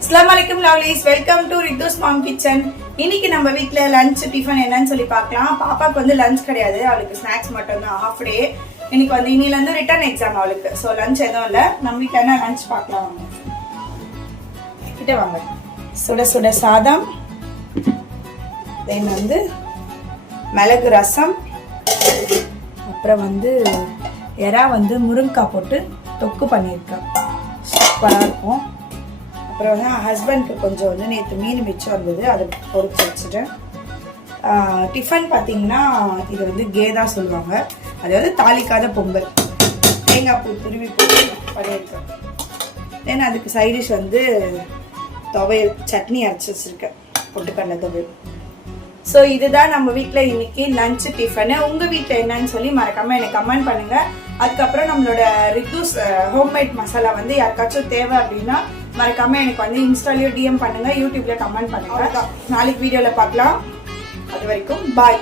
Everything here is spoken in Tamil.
Assalamualaikum lovelies, welcome to Ridhu's Mom Kitchen. இன்னைக்கு நம்ம வீட்ல லஞ்ச் டிஃபன் என்னன்னு சொல்லி பார்க்கலாம். பாப்பாக்கு வந்து லஞ்ச் கிடையாது, அவளுக்கு ஸ்நாக்ஸ் மட்டும் தான் ஹாஃப் டே. இன்னைக்கு வந்து இன்னில இருந்து ரிட்டர்ன் எக்ஸாம் அவளுக்கு. சோ லஞ்ச் எதுவும் இல்ல. நம்ம வீட்ல என்ன லஞ்ச் பார்க்கலாம். கிட்ட வாங்க. சுட சுட சாதம். தென் வந்து மிளகு ரசம். அப்புறம் வந்து எறா வந்து முருங்கைக்காய் போட்டு தொக்கு பண்ணியிருக்கேன். சூப்பராக இருக்கும். அப்புறம் வந்து ஹஸ்பண்ட்க்கு கொஞ்சம் வந்து நேற்று மீன் மிச்சம் இருந்தது, அதை பொறிச்சு வச்சுட்டேன். டிஃபன் பார்த்தீங்கன்னா இது வந்து கேதா சொல்லுவாங்க, அதாவது தாளிக்காத பொங்கல், தேங்காய் பூ துருவி போட்டு பண்ணியிருக்கேன். தென் அதுக்கு சைடிஷ் வந்து துவையல், சட்னி அரைச்சி வச்சுருக்கேன், பொட்டுக்கடலை துவையல். ஸோ இதுதான் நம்ம வீட்டில் இன்னைக்கு லஞ்ச் டிஃபனு. உங்கள் வீட்டில் என்னன்னு சொல்லி மறக்காமல் எனக்கு கமெண்ட் பண்ணுங்கள். அதுக்கப்புறம் நம்மளோட ரித்துஸ் ஹோம்மேட் மசாலா வந்து யாருக்காச்சும் தேவை அப்படின்னா மறக்காம எனக்கு வந்து இன்ஸ்டாலையும் டிஎம் பண்ணுங்க, யூடியூப்ல கமெண்ட் பண்ணுங்க. நாளைக்கு வீடியோல பார்க்கலாம். அது வரைக்கும் பாய்.